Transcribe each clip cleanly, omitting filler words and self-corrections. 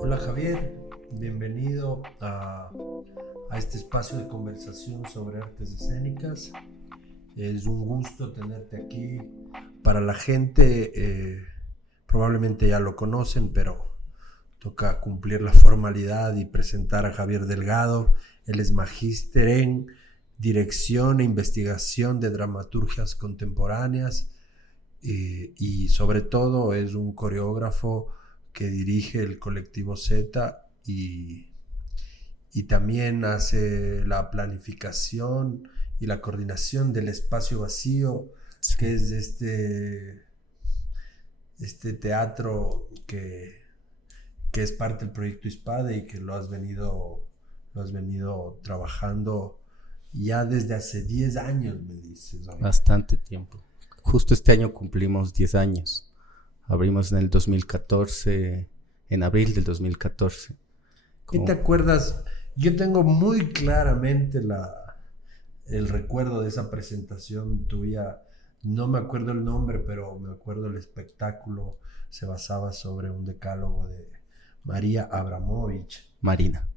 Hola Javier, bienvenido a este espacio de conversación sobre artes escénicas. Es un gusto tenerte aquí. Para la gente, probablemente ya lo conocen, pero toca cumplir la formalidad y presentar a Javier Delgado. Él es magíster en dirección e investigación de dramaturgias contemporáneas y sobre todo es un coreógrafo que dirige el colectivo Z y también hace la planificación y la coordinación del espacio vacío, que es este teatro que es parte del proyecto ISPADE y que lo has venido trabajando ya desde hace 10 años, me dices. ¿No? Bastante tiempo. Justo este año cumplimos 10 años. Abrimos en el 2014, en abril del 2014. ¿Qué te acuerdas? Yo tengo muy claramente el recuerdo de esa presentación tuya. No me acuerdo el nombre, pero me acuerdo el espectáculo. Se basaba sobre un decálogo de María Abramovich. Marina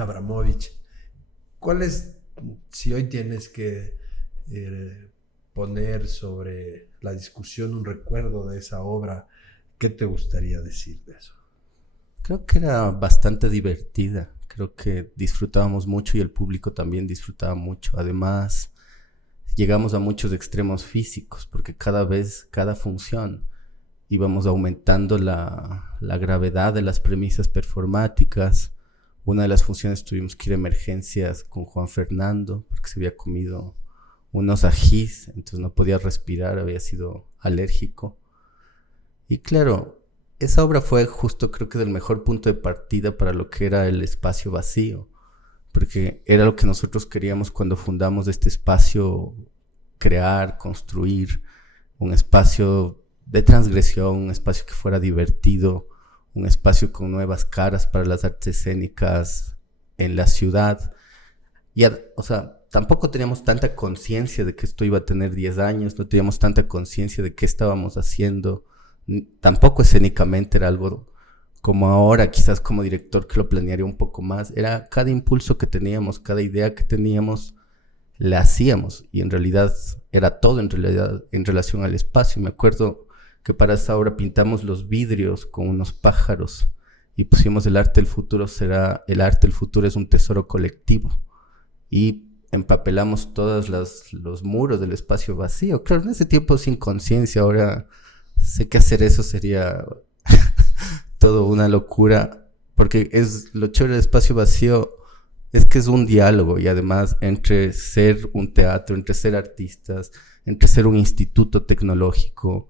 Abramovich. ¿Cuál es, si hoy tienes que poner sobre la discusión un recuerdo de esa obra, qué te gustaría decir de eso? Creo que era bastante divertida. Creo que disfrutábamos mucho y el público también disfrutaba mucho. Además, llegamos a muchos extremos físicos porque cada función, íbamos aumentando la gravedad de las premisas performáticas. Una de las funciones tuvimos que ir a emergencias con Juan Fernando porque se había comido unos ajís, entonces no podía respirar, había sido alérgico. Y claro, esa obra fue justo, creo que del mejor punto de partida para lo que era el espacio vacío, porque era lo que nosotros queríamos cuando fundamos este espacio, crear, construir un espacio de transgresión, un espacio que fuera divertido, un espacio con nuevas caras para las artes escénicas en la ciudad. Y, o sea, tampoco teníamos tanta conciencia de que esto iba a tener 10 años, no teníamos tanta conciencia de qué estábamos haciendo. Tampoco escénicamente era algo como ahora, quizás como director que lo planearía un poco más. Era cada impulso que teníamos, cada idea que teníamos, la hacíamos. Y en realidad era todo en relación al espacio. Me acuerdo que para esa obra pintamos los vidrios con unos pájaros y pusimos el arte del futuro es un tesoro colectivo. Y empapelamos todos los muros del espacio vacío. Claro, en ese tiempo sin conciencia, ahora sé que hacer eso sería todo una locura, porque es lo chévere del espacio vacío, es que es un diálogo y además entre ser un teatro, entre ser artistas, entre ser un instituto tecnológico,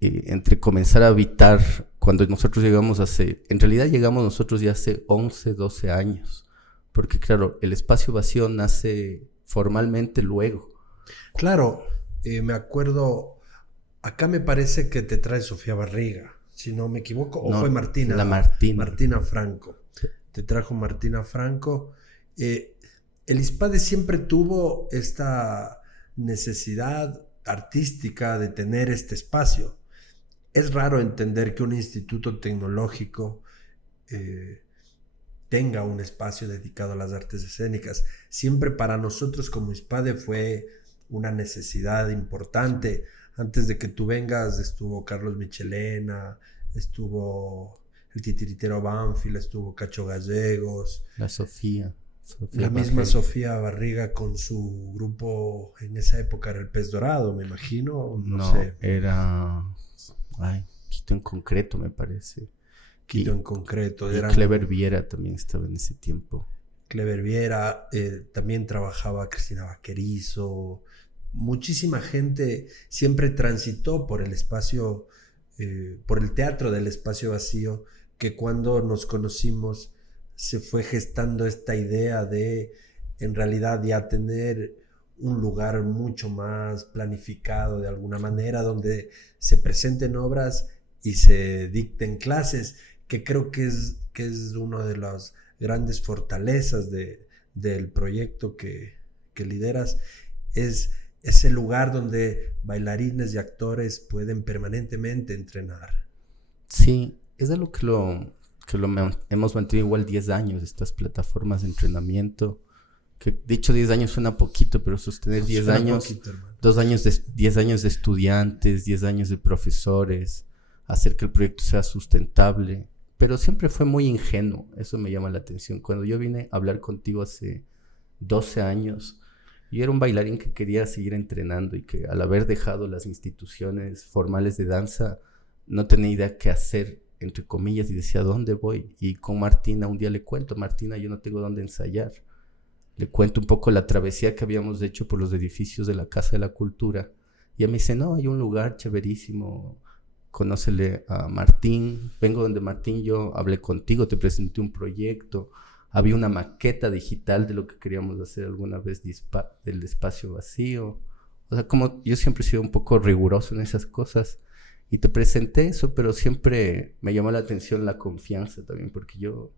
entre comenzar a habitar, cuando nosotros en realidad llegamos nosotros ya hace 11, 12 años. Porque claro, el espacio vacío nace formalmente luego. Claro, me acuerdo, acá me parece que te trae Sofía Barriga, si no me equivoco, o No, fue Martina. Martina Franco. Sí. Te trajo Martina Franco. El ISPADE siempre tuvo esta necesidad artística de tener este espacio. Es raro entender que un instituto tecnológico tenga un espacio dedicado a las artes escénicas. Siempre para nosotros como ISPADE fue una necesidad importante. Antes de que tú vengas estuvo Carlos Michelena, estuvo el titiritero Banfield, estuvo Cacho Gallegos. La misma Sofía Barriga con su grupo, en esa época era el Pez Dorado, me imagino, no sé. Era... Quito en concreto, me parece. Quito en concreto. Y Clever Viera también estaba en ese tiempo. Clever Viera, también trabajaba Cristina Vaquerizo. Muchísima gente siempre transitó por el espacio, por el teatro del espacio vacío, que cuando nos conocimos se fue gestando esta idea de, en realidad, ya tener un lugar mucho más planificado de alguna manera, donde se presenten obras y se dicten clases, que creo que es una de las grandes fortalezas del proyecto que lideras, es ese lugar donde bailarines y actores pueden permanentemente entrenar. Sí, es algo que hemos mantenido igual 10 años, estas plataformas de entrenamiento, que dicho 10 años suena poquito, pero sostener 10 Suena años, poquito, hermano. 10 años de estudiantes, 10 años de profesores, hacer que el proyecto sea sustentable, pero siempre fue muy ingenuo, eso me llama la atención. Cuando yo vine a hablar contigo hace 12 años, yo era un bailarín que quería seguir entrenando y que al haber dejado las instituciones formales de danza, no tenía idea qué hacer, entre comillas, y decía, ¿dónde voy? Y con Martina un día le cuento, Martina, yo no tengo dónde ensayar. Le cuento un poco la travesía que habíamos hecho por los edificios de la Casa de la Cultura. Y ella me dice, no, hay un lugar chéverísimo, conócele a Martín. Vengo donde Martín, yo hablé contigo, te presenté un proyecto. Había una maqueta digital de lo que queríamos hacer alguna vez del espacio vacío. O sea, como yo siempre he sido un poco riguroso en esas cosas. Y te presenté eso, pero siempre me llamó la atención la confianza también, porque yo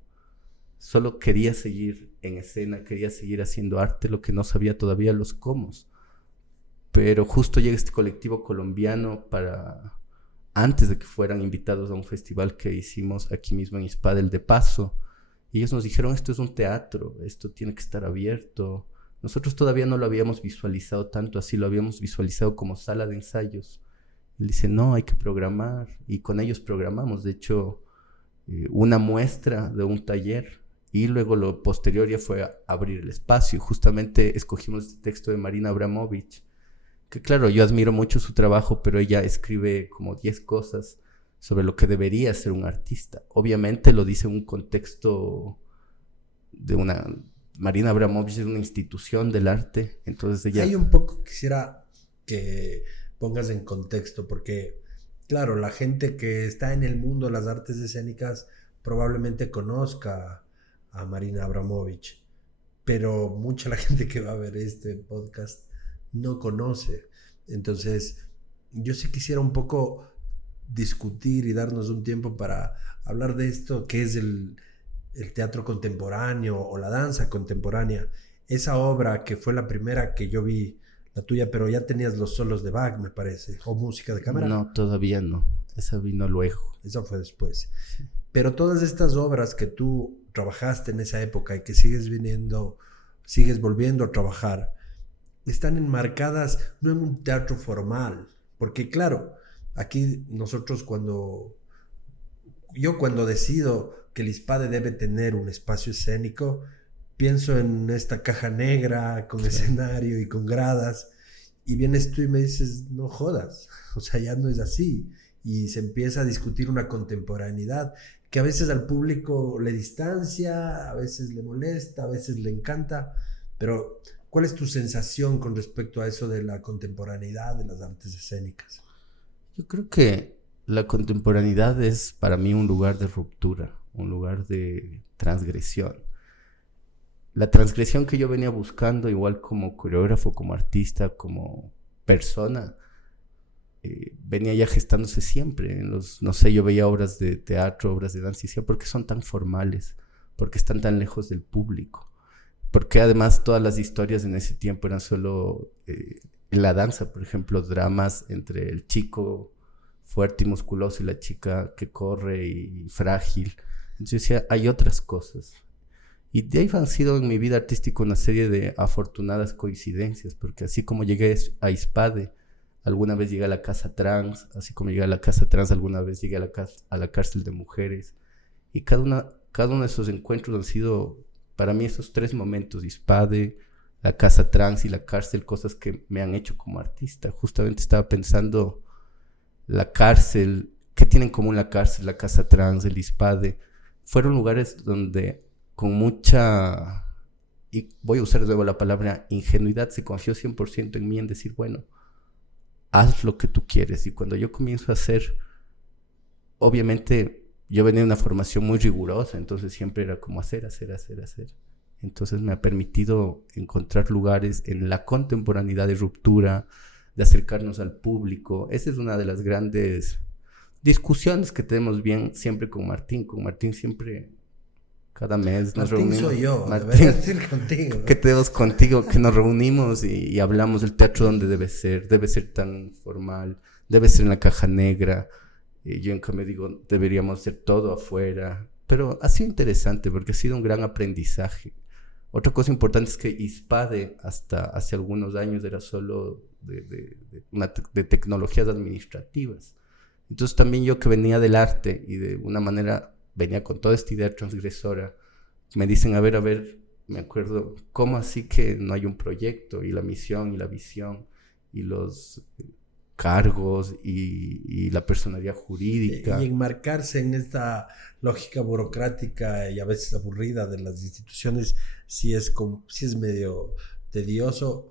solo quería seguir en escena, quería seguir haciendo arte, lo que no sabía todavía los cómo. Pero justo llega este colectivo colombiano antes de que fueran invitados a un festival que hicimos aquí mismo en Ispadel de paso. Y ellos nos dijeron, esto es un teatro, esto tiene que estar abierto. Nosotros todavía no lo habíamos visualizado tanto así, lo habíamos visualizado como sala de ensayos. Él dice, no, hay que programar. Y con ellos programamos, de hecho, una muestra de un taller. Y luego lo posterior ya fue a abrir el espacio. Y justamente escogimos este texto de Marina Abramovich, que claro, yo admiro mucho su trabajo, pero ella escribe como 10 cosas sobre lo que debería ser un artista. Obviamente lo dice en un contexto de una... Marina Abramovich es una institución del arte, entonces ella... Hay un poco, quisiera que pongas en contexto, porque claro, la gente que está en el mundo de las artes escénicas probablemente conozca a Marina Abramovich, pero mucha la gente que va a ver este podcast no conoce. Entonces, yo sí quisiera un poco discutir y darnos un tiempo para hablar de esto, que es el teatro contemporáneo o la danza contemporánea. Esa obra que fue la primera que yo vi, la tuya, pero ya tenías los solos de Bach, me parece, o música de cámara. No, todavía no. Esa vino luego. Esa fue después. Pero todas estas obras que tú trabajaste en esa época y que sigues volviendo a trabajar, están enmarcadas no en un teatro formal, porque claro, aquí nosotros cuando decido que el ISPADE debe tener un espacio escénico, pienso en esta caja negra con escenario y con gradas, y vienes tú y me dices, no jodas, o sea, ya no es así, y se empieza a discutir una contemporaneidad que a veces al público le distancia, a veces le molesta, a veces le encanta, pero ¿cuál es tu sensación con respecto a eso de la contemporaneidad de las artes escénicas? Yo creo que la contemporaneidad es para mí un lugar de ruptura, un lugar de transgresión. La transgresión que yo venía buscando, igual como coreógrafo, como artista, como persona, venía ya gestándose siempre. No sé, yo veía obras de teatro, obras de danza y decía, ¿por qué son tan formales? ¿Por qué están tan lejos del público? Porque además todas las historias en ese tiempo eran solo en la danza, por ejemplo, dramas entre el chico fuerte y musculoso y la chica que corre y frágil. Entonces yo decía, hay otras cosas. Y de ahí han sido en mi vida artística una serie de afortunadas coincidencias, porque así como llegué a ISPADE, alguna vez llegué a la Casa Trans, así como llegué a la Casa Trans, alguna vez llegué a la cárcel de mujeres. Y cada uno de esos encuentros han sido, para mí, esos 3 momentos, ISPADE, la Casa Trans y la cárcel, cosas que me han hecho como artista. Justamente estaba pensando, la cárcel, ¿qué tienen en común la cárcel, la Casa Trans, el ISPADE? Fueron lugares donde con mucha, y voy a usar de nuevo la palabra ingenuidad, se confió 100% en mí en decir, bueno, haz lo que tú quieres. Y cuando yo comienzo a hacer, obviamente yo venía de una formación muy rigurosa, entonces siempre era como hacer. Entonces me ha permitido encontrar lugares en la contemporaneidad de ruptura, de acercarnos al público. Esa es una de las grandes discusiones que tenemos bien siempre con Martín. Con Martín siempre, cada mes nos reunimos. Martín soy yo, Martín, debería decir contigo, ¿no? ¿Qué tenemos contigo? Que nos reunimos y hablamos del teatro donde debe ser tan formal, debe ser en la caja negra. Yo en cambio digo, deberíamos hacer todo afuera, pero ha sido interesante porque ha sido un gran aprendizaje. Otra cosa importante es que ISPADE hasta hace algunos años era solo de tecnologías administrativas. Entonces también yo que venía del arte y de una manera venía con toda esta idea transgresora, me dicen, a ver, me acuerdo, ¿cómo así que no hay un proyecto? Y la misión y la visión y los cargos y la personalidad jurídica. Y enmarcarse en esta lógica burocrática y a veces aburrida de las instituciones sí es medio tedioso,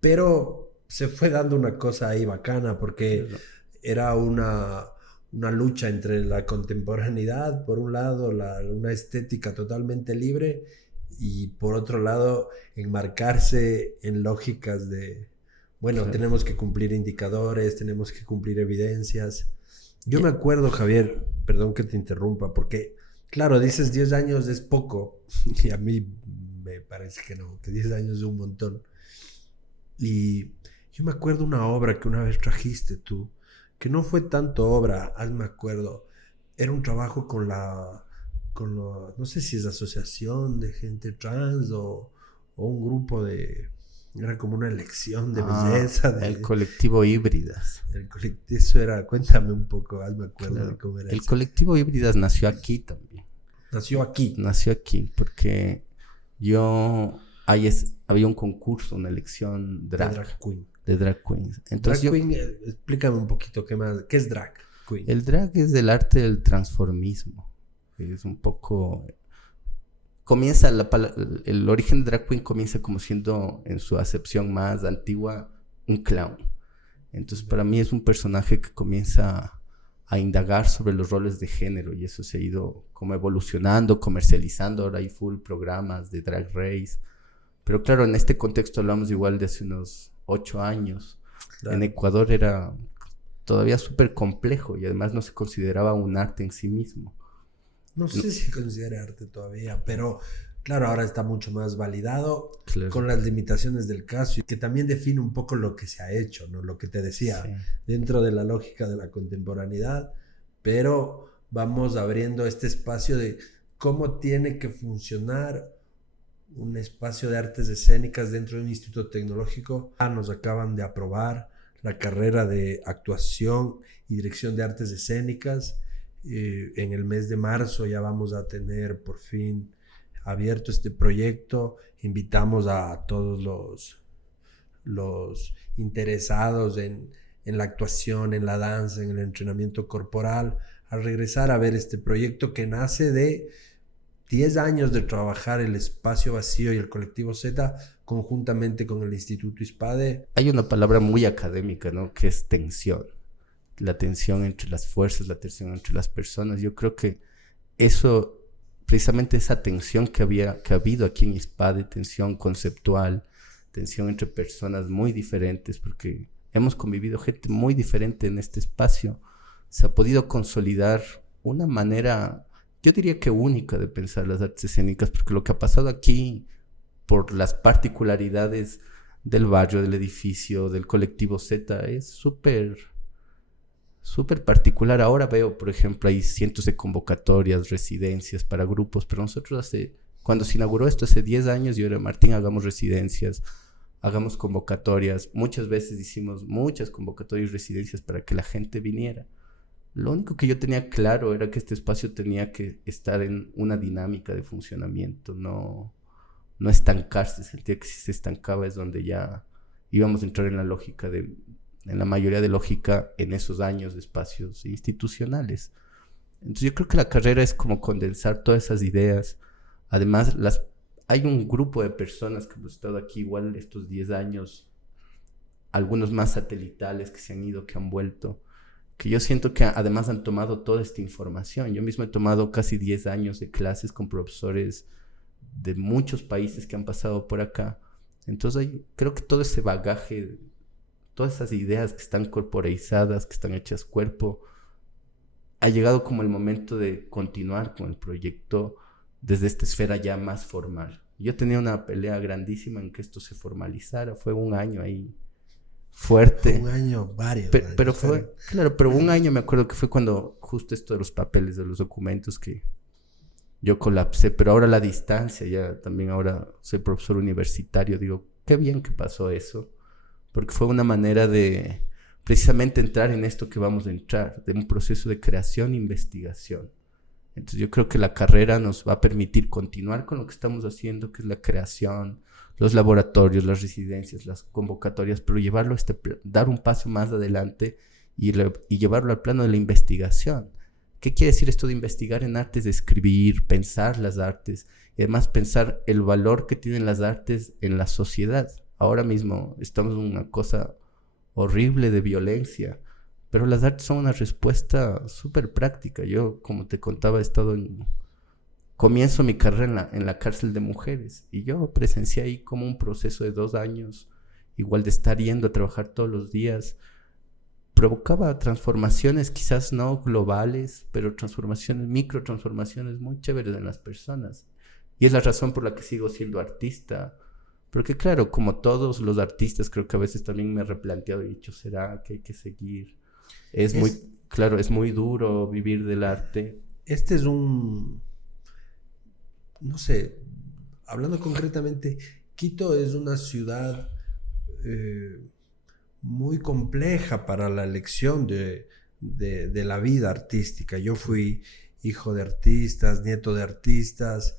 pero se fue dando una cosa ahí bacana porque Claro. era una lucha entre la contemporaneidad, por un lado, una estética totalmente libre, y por otro lado, enmarcarse en lógicas de, bueno, Claro. tenemos que cumplir indicadores, tenemos que cumplir evidencias. Yo Y- me acuerdo, Javier, perdón que te interrumpa, porque, claro, dices 10 años es poco, y a mí me parece que no, que 10 años es un montón. Y yo me acuerdo una obra que una vez trajiste tú, que no fue tanto obra, hazme acuerdo, era un trabajo no sé si es asociación de gente trans o un grupo era como una elección de belleza, El colectivo Híbridas. eso era, cuéntame un poco, hazme acuerdo de Claro. cómo era El eso. colectivo Híbridas nació aquí también. Nació aquí. Nació aquí porque había un concurso, una elección De drag queen. de drag queens. Entonces Drag queen, explícame un poquito qué es drag queen. el drag es el arte del transformismo. Es un poco... el origen de drag queen comienza como siendo, en su acepción más antigua, un clown. Entonces para mí es un personaje que comienza a indagar sobre los roles de género, y eso se ha ido como evolucionando, comercializando. Ahora hay full programas de Drag Race. Pero claro, en este contexto hablamos igual de hace unos 8 años. Claro. En Ecuador era todavía súper complejo y además no se consideraba un arte en sí mismo. No sé si considera arte todavía, pero claro, ahora está mucho más validado Claro. con las limitaciones del caso, y que también define un poco lo que se ha hecho, ¿no? Lo que te decía, Sí. dentro de la lógica de la contemporaneidad, pero vamos abriendo este espacio de cómo tiene que funcionar un espacio de artes escénicas dentro de un instituto tecnológico. Nos acaban de aprobar la carrera de actuación y dirección de artes escénicas. En el mes de marzo ya vamos a tener por fin abierto este proyecto. Invitamos a todos los interesados en la actuación, en la danza, en el entrenamiento corporal, a regresar a ver este proyecto que nace de 10 años de trabajar el Espacio Vacío y el Colectivo Z conjuntamente con el Instituto ISPADE. Hay una palabra muy académica, ¿no? Que es tensión. La tensión entre las fuerzas, la tensión entre las personas. Yo creo que eso, precisamente esa tensión que ha habido aquí en ISPADE, tensión conceptual, tensión entre personas muy diferentes, porque hemos convivido gente muy diferente en este espacio, se ha podido consolidar una manera, yo diría que única, de pensar las artes escénicas, porque lo que ha pasado aquí, por las particularidades del barrio, del edificio, del colectivo Z, es súper particular. Ahora veo, por ejemplo, hay cientos de convocatorias, residencias para grupos, pero nosotros cuando se inauguró esto hace 10 años, yo era, Martín, hagamos residencias, hagamos convocatorias. Muchas veces hicimos muchas convocatorias y residencias para que la gente viniera. Lo único que yo tenía claro era que este espacio tenía que estar en una dinámica de funcionamiento, no estancarse. Sentía que si se estancaba es donde ya íbamos a entrar en la mayoría de lógica en esos años de espacios institucionales. Entonces yo creo que la carrera es como condensar todas esas ideas. Además, hay un grupo de personas que hemos estado aquí igual estos 10 años, algunos más satelitales que se han ido, que han vuelto, que yo siento que además han tomado toda esta información. Yo mismo he tomado casi 10 años de clases con profesores de muchos países que han pasado por acá. Entonces creo que todo ese bagaje, todas esas ideas que están corporeizadas, que están hechas cuerpo, ha llegado como el momento de continuar con el proyecto desde esta esfera ya más formal. Yo tenía una pelea grandísima en que esto se formalizara. Fue un año ahí fuerte. Un año, varios. Pero fue, claro, pero un año me acuerdo que fue cuando justo esto de los papeles, de los documentos, que yo colapsé, pero ahora la distancia, ya también ahora soy profesor universitario, digo, qué bien que pasó eso, porque fue una manera de precisamente entrar en esto que vamos a entrar, de un proceso de creación e investigación. Entonces yo creo que la carrera nos va a permitir continuar con lo que estamos haciendo, que es la creación, los laboratorios, las residencias, las convocatorias, pero llevarlo dar un paso más adelante y llevarlo al plano de la investigación. ¿Qué quiere decir esto de investigar en artes? De escribir, pensar las artes y además pensar el valor que tienen las artes en la sociedad. Ahora mismo estamos en una cosa horrible de violencia, pero las artes son una respuesta súper práctica. Yo, como te contaba, comienzo mi carrera en la cárcel de mujeres y yo presencié ahí como un proceso de 2 años, igual de estar yendo a trabajar todos los días, provocaba transformaciones quizás no globales, pero micro transformaciones muy chéveres en las personas. Y es la razón por la que sigo siendo artista. Porque claro, como todos los artistas, creo que a veces también me he replanteado y dicho, ¿será que hay que seguir? Claro, es muy duro vivir del arte. Este es no sé, hablando concretamente, Quito es una ciudad muy compleja para la elección de la vida artística. Yo fui hijo de artistas, nieto de artistas,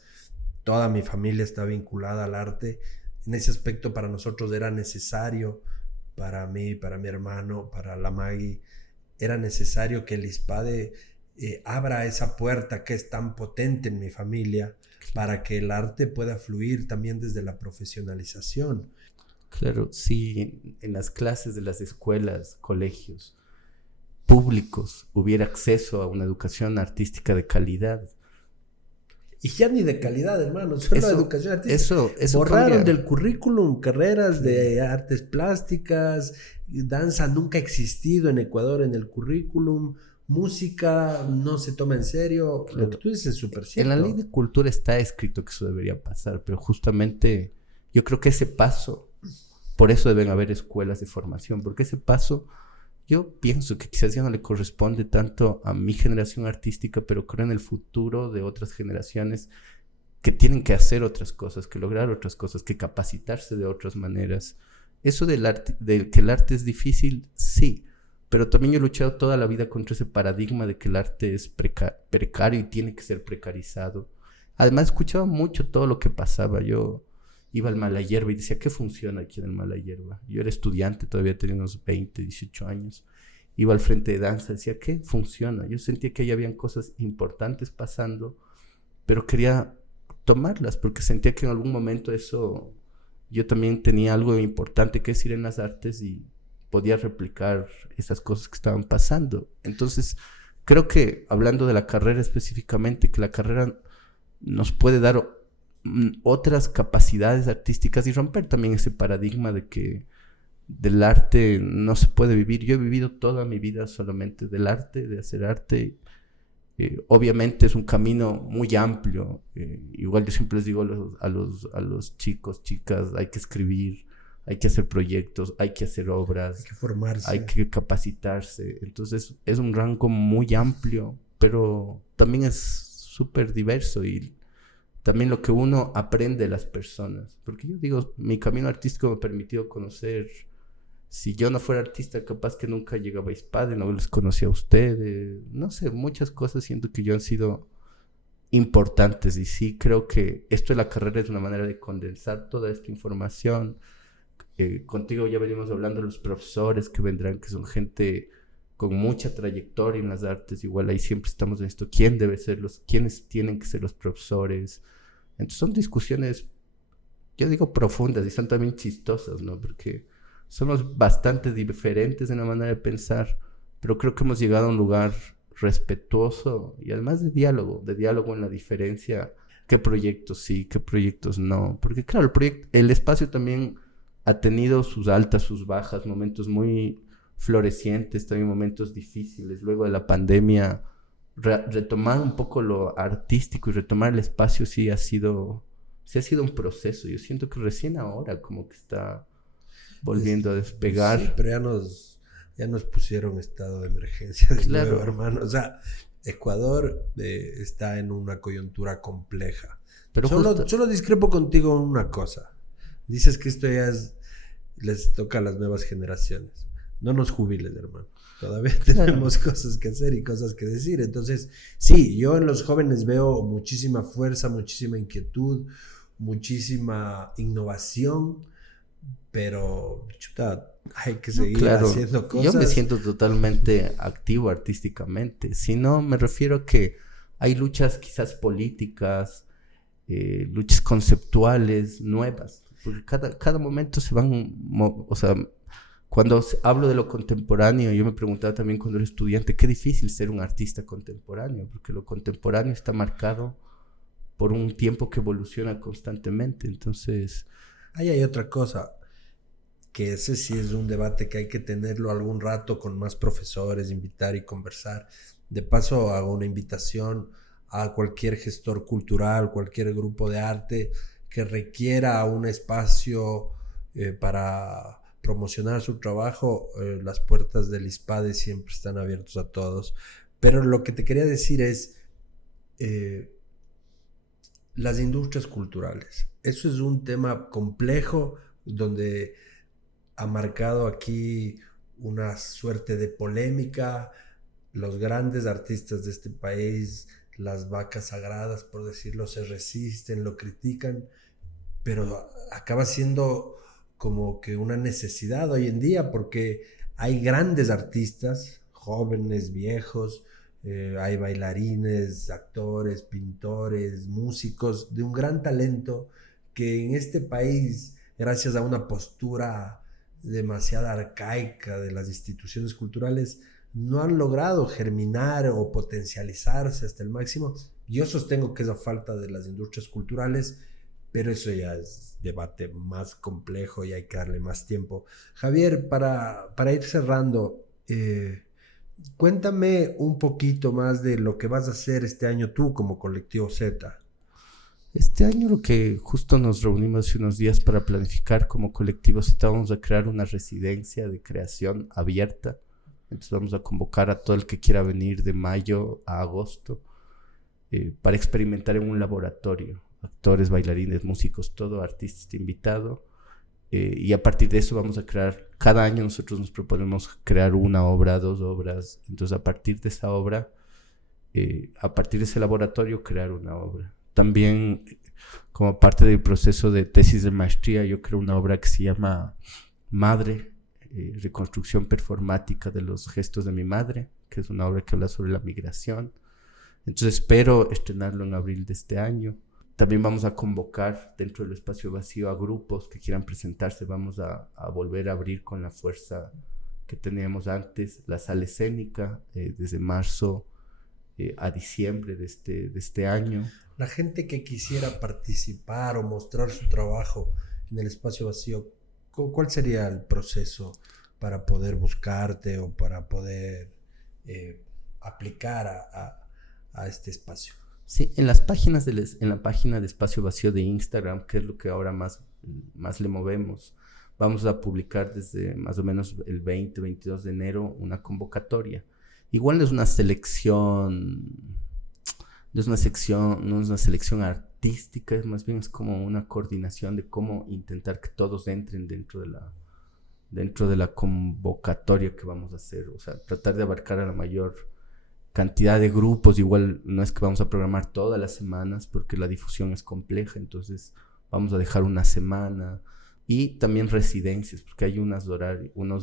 toda mi familia está vinculada al arte. En ese aspecto para nosotros era necesario, para mí, para mi hermano, para la Maggie, era necesario que el ISPADE abra esa puerta que es tan potente en mi familia para que el arte pueda fluir también desde la profesionalización. Claro, sí, en las clases de las escuelas, colegios públicos hubiera acceso a una educación artística de calidad. Y ya ni de calidad, hermano, solo educación artística. Eso borraron del currículum carreras de artes plásticas, danza nunca ha existido en Ecuador en el currículum, música no se toma en serio. Claro. Lo que tú dices es súper cierto. En la ley de cultura está escrito que eso debería pasar, pero justamente yo creo que ese paso, por eso deben haber escuelas de formación, porque ese paso, yo pienso que quizás ya no le corresponde tanto a mi generación artística, pero creo en el futuro de otras generaciones que tienen que hacer otras cosas, que lograr otras cosas, que capacitarse de otras maneras. Eso del arte, de que el arte es difícil, sí, pero también yo he luchado toda la vida contra ese paradigma de que el arte es precario y tiene que ser precarizado. Además, escuchaba mucho todo lo que pasaba. Yo iba al Malayerba y decía, ¿qué funciona aquí en el Malayerba? Yo era estudiante, todavía tenía unos 20, 18 años. Iba al frente de danza, decía, ¿qué funciona? Yo sentía que ahí habían cosas importantes pasando, pero quería tomarlas porque sentía que en algún momento eso, yo también tenía algo importante que decir en las artes y podía replicar esas cosas que estaban pasando. Entonces, creo que hablando de la carrera específicamente, que la carrera nos puede dar otras capacidades artísticas y romper también ese paradigma de que del arte no se puede vivir. Yo he vivido toda mi vida solamente del arte, de hacer arte. Obviamente es un camino muy amplio. Igual yo siempre les digo a los chicos, chicas, hay que escribir, hay que hacer proyectos, hay que hacer obras, hay que formarse, hay que capacitarse. Entonces es un rango muy amplio, pero también es súper diverso y también lo que uno aprende de las personas. Porque yo digo, mi camino artístico me ha permitido conocer. Si yo no fuera artista, capaz que nunca llegaba a ISPADE, no les conocía a ustedes. No sé, muchas cosas siento que yo han sido importantes. Y sí, creo que esto de la carrera es una manera de condensar toda esta información. Contigo ya venimos hablando de los profesores que vendrán, que son gente con mucha trayectoria en las artes. Igual ahí siempre estamos en esto. ¿Quiénes tienen que ser los profesores? Entonces son discusiones, yo digo profundas y son también chistosas, ¿no? Porque somos bastante diferentes en la manera de pensar, pero creo que hemos llegado a un lugar respetuoso y además de diálogo en la diferencia. ¿Qué proyectos sí, qué proyectos no? Porque claro, el espacio también ha tenido sus altas, sus bajas, momentos muy florecientes, también momentos difíciles. Luego de la pandemia, retomar un poco lo artístico y retomar el espacio sí ha sido un proceso. Yo siento que recién ahora como que está volviendo a despegar. Sí, pero ya nos pusieron estado de emergencia de nuevo, hermano. O sea, Ecuador está en una coyuntura compleja. Pero Solo discrepo contigo en una cosa. Dices que esto ya les toca a las nuevas generaciones. No nos jubiles, hermano. Todavía tenemos cosas que hacer y cosas que decir. Entonces, sí, yo en los jóvenes veo muchísima fuerza, muchísima inquietud, muchísima innovación, pero chuta, hay que seguir haciendo cosas. Yo me siento totalmente activo artísticamente. Si no, me refiero a que hay luchas quizás políticas, luchas conceptuales nuevas. Porque cada momento se van, o sea, cuando hablo de lo contemporáneo, yo me preguntaba también cuando era estudiante, qué difícil ser un artista contemporáneo, porque lo contemporáneo está marcado por un tiempo que evoluciona constantemente. Entonces, ahí hay otra cosa, que ese sí es un debate que hay que tenerlo algún rato con más profesores, invitar y conversar. De paso, hago una invitación a cualquier gestor cultural, cualquier grupo de arte que requiera un espacio para promocionar su trabajo. Las puertas del ISPADE siempre están abiertas a todos. Pero lo que te quería decir es las industrias culturales. Eso es un tema complejo donde ha marcado aquí una suerte de polémica. Los grandes artistas de este país, las vacas sagradas, por decirlo, se resisten, lo critican, pero acaba siendo como que una necesidad hoy en día, porque hay grandes artistas, jóvenes, viejos, hay bailarines, actores, pintores, músicos de un gran talento que en este país, gracias a una postura demasiado arcaica de las instituciones culturales, no han logrado germinar o potencializarse hasta el máximo. Yo sostengo que es la falta de las industrias culturales, pero eso ya es debate más complejo y hay que darle más tiempo. Javier, para ir cerrando, cuéntame un poquito más de lo que vas a hacer este año tú como Colectivo Z. Este año lo que justo nos reunimos hace unos días para planificar como Colectivo Z, vamos a crear una residencia de creación abierta. Entonces vamos a convocar a todo el que quiera venir de mayo a agosto para experimentar en un laboratorio. Actores, bailarines, músicos, todo, artista está invitado. Y a partir de eso vamos a crear, cada año nosotros nos proponemos crear una obra, 2 obras. Entonces a partir de esa obra, a partir de ese laboratorio, crear una obra. También, como parte del proceso de tesis de maestría, yo creo una obra que se llama Madre, reconstrucción performática de los gestos de mi madre, que es una obra que habla sobre la migración. Entonces espero estrenarlo en abril de este año. También vamos a convocar dentro del espacio vacío a grupos que quieran presentarse. Vamos a volver a abrir con la fuerza que teníamos antes la sala escénica desde marzo a diciembre de este año. La gente que quisiera participar o mostrar su trabajo en el espacio vacío, ¿cuál sería el proceso para poder buscarte o para poder aplicar a este espacio? Sí, en la página de Espacio Vacío de Instagram, que es lo que ahora más le movemos, vamos a publicar desde más o menos el 22 de enero una convocatoria. Igual no es una selección, no es una selección artística, más bien es como una coordinación de cómo intentar que todos entren dentro de la convocatoria que vamos a hacer. O sea, tratar de abarcar a la mayor cantidad de grupos. Igual no es que vamos a programar todas las semanas porque la difusión es compleja, entonces vamos a dejar una semana. Y también residencias, porque hay unos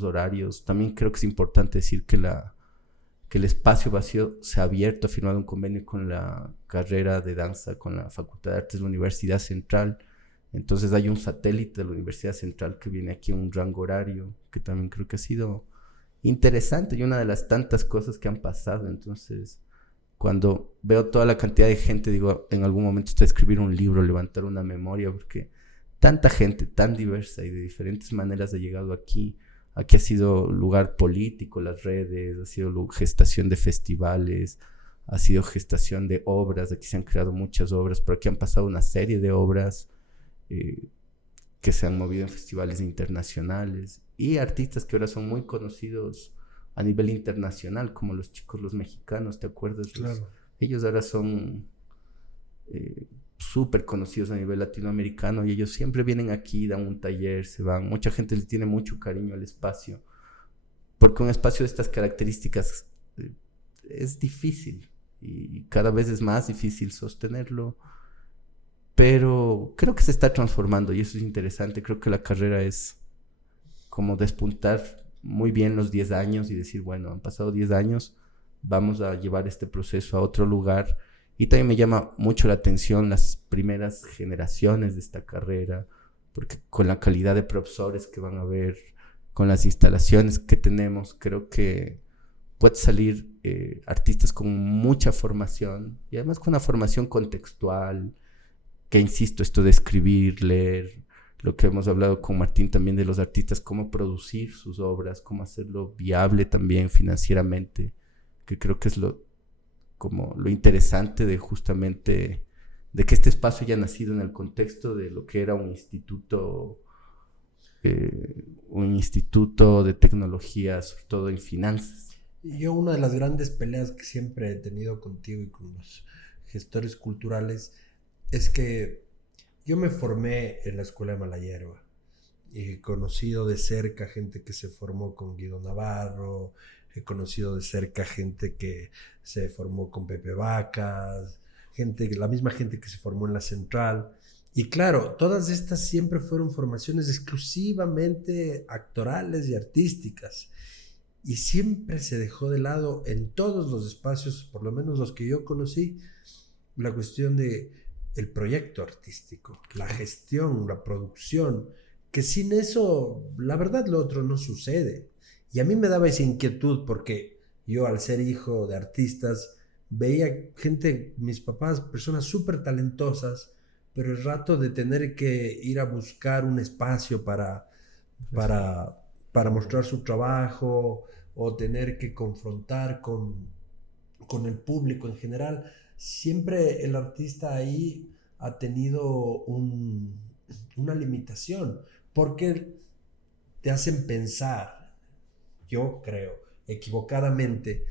horarios. También creo que es importante decir que el espacio vacío se ha abierto, ha firmado un convenio con la carrera de danza, con la Facultad de Artes de la Universidad Central. Entonces hay un satélite de la Universidad Central que viene aquí en un rango horario, que también creo que ha sido interesante y una de las tantas cosas que han pasado. Entonces, cuando veo toda la cantidad de gente, digo, en algún momento está escribir un libro, levantar una memoria, porque tanta gente tan diversa y de diferentes maneras ha llegado aquí. Aquí ha sido lugar político, las redes, ha sido gestación de festivales, ha sido gestación de obras. Aquí se han creado muchas obras, pero aquí han pasado una serie de obras que se han movido en festivales internacionales y artistas que ahora son muy conocidos a nivel internacional, como los chicos, los mexicanos, ¿te acuerdas? Claro. Ellos ahora son súper conocidos a nivel latinoamericano y ellos siempre vienen aquí, dan un taller, se van. Mucha gente le tiene mucho cariño al espacio, porque un espacio de estas características es difícil y cada vez es más difícil sostenerlo, pero creo que se está transformando y eso es interesante. Creo que la carrera es como despuntar muy bien los 10 años y decir, bueno, han pasado 10 años, vamos a llevar este proceso a otro lugar. Y también me llama mucho la atención las primeras generaciones de esta carrera, porque con la calidad de profesores que van a ver, con las instalaciones que tenemos, creo que puede salir artistas con mucha formación y además con una formación contextual, que insisto, esto de escribir, leer, lo que hemos hablado con Martín también de los artistas, cómo producir sus obras, cómo hacerlo viable también financieramente, que creo que es como lo interesante de justamente de que este espacio haya nacido en el contexto de lo que era un instituto de tecnología, sobre todo en finanzas. Yo una de las grandes peleas que siempre he tenido contigo y con los gestores culturales es que yo me formé en la Escuela de Malayerba y he conocido de cerca gente que se formó con Guido Navarro, he conocido de cerca gente que se formó con Pepe Vacas, la misma gente que se formó en la Central. Y claro, todas estas siempre fueron formaciones exclusivamente actorales y artísticas. Y siempre se dejó de lado en todos los espacios, por lo menos los que yo conocí, la cuestión de el proyecto artístico, la gestión, la producción, que sin eso, la verdad, lo otro no sucede. Y a mí me daba esa inquietud porque yo, al ser hijo de artistas, veía gente, mis papás, personas súper talentosas, pero el rato de tener que ir a buscar un espacio para mostrar su trabajo o tener que confrontar con el público en general, siempre el artista ahí ha tenido una limitación, porque te hacen pensar, yo creo, equivocadamente,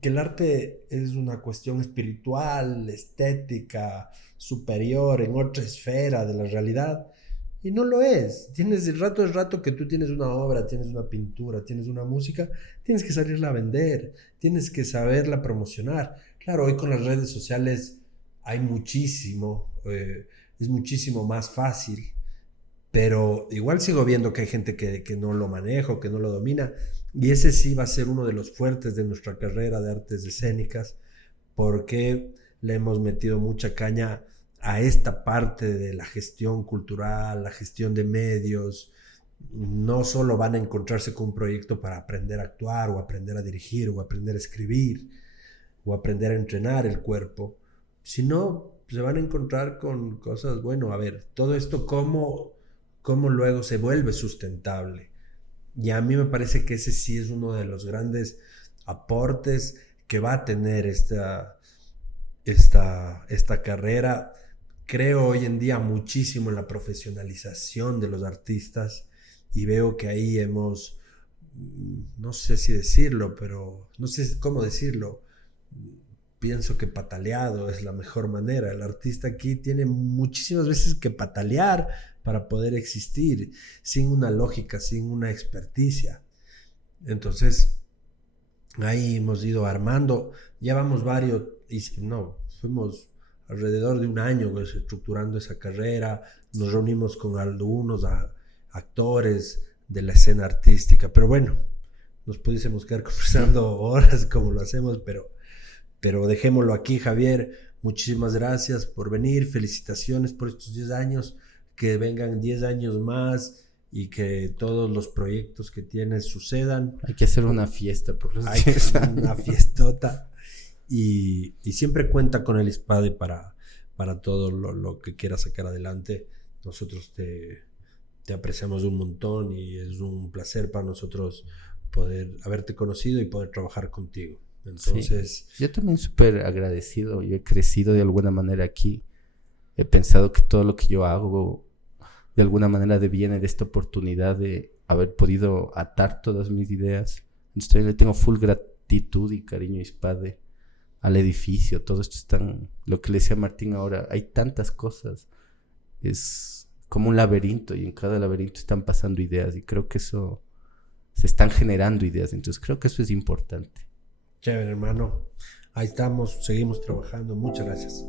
que el arte es una cuestión espiritual, estética, superior, en otra esfera de la realidad, y no lo es. Tienes el rato que tú tienes una obra, tienes una pintura, tienes una música, tienes que salirla a vender, tienes que saberla promocionar. Claro, hoy con las redes sociales hay muchísimo, es muchísimo más fácil, pero igual sigo viendo que hay gente que no lo maneja, que no lo domina, y ese sí va a ser uno de los fuertes de nuestra carrera de artes escénicas, porque le hemos metido mucha caña a esta parte de la gestión cultural, la gestión de medios. No solo van a encontrarse con un proyecto para aprender a actuar o aprender a dirigir o aprender a escribir o aprender a entrenar el cuerpo, sino se van a encontrar con cosas, bueno, a ver, todo esto cómo luego se vuelve sustentable. Y a mí me parece que ese sí es uno de los grandes aportes que va a tener esta carrera. Creo hoy en día muchísimo en la profesionalización de los artistas y veo que ahí hemos, no sé si decirlo, pero no sé cómo decirlo, pienso que pataleado es la mejor manera. El artista aquí tiene muchísimas veces que patalear para poder existir, sin una lógica, sin una experticia. Entonces, ahí hemos ido armando, ya vamos fuimos alrededor de un año estructurando esa carrera, nos reunimos con algunos actores de la escena artística, pero bueno, nos pudiésemos quedar conversando horas como lo hacemos, pero dejémoslo aquí, Javier. Muchísimas gracias por venir, felicitaciones por estos 10 años, que vengan 10 años más y que todos los proyectos que tienes sucedan. Hay que hacer una fiesta por los 10 años. Hay que hacer una fiestota y siempre cuenta con el ISPADE para todo lo que quieras sacar adelante. Nosotros te apreciamos un montón y es un placer para nosotros poder haberte conocido y poder trabajar contigo. Entonces, sí. Yo también súper agradecido. Yo he crecido de alguna manera aquí. He pensado que todo lo que yo hago de alguna manera deviene de esta oportunidad de haber podido atar todas mis ideas, Entonces también le tengo full gratitud y cariño a Ispade, al edificio, todo esto es tan, lo que le decía Martín ahora, hay tantas cosas, es como un laberinto y en cada laberinto están pasando ideas y creo que eso, se están generando ideas, entonces creo que eso es importante. Chévere, hermano. Ahí estamos, seguimos trabajando. Muchas gracias.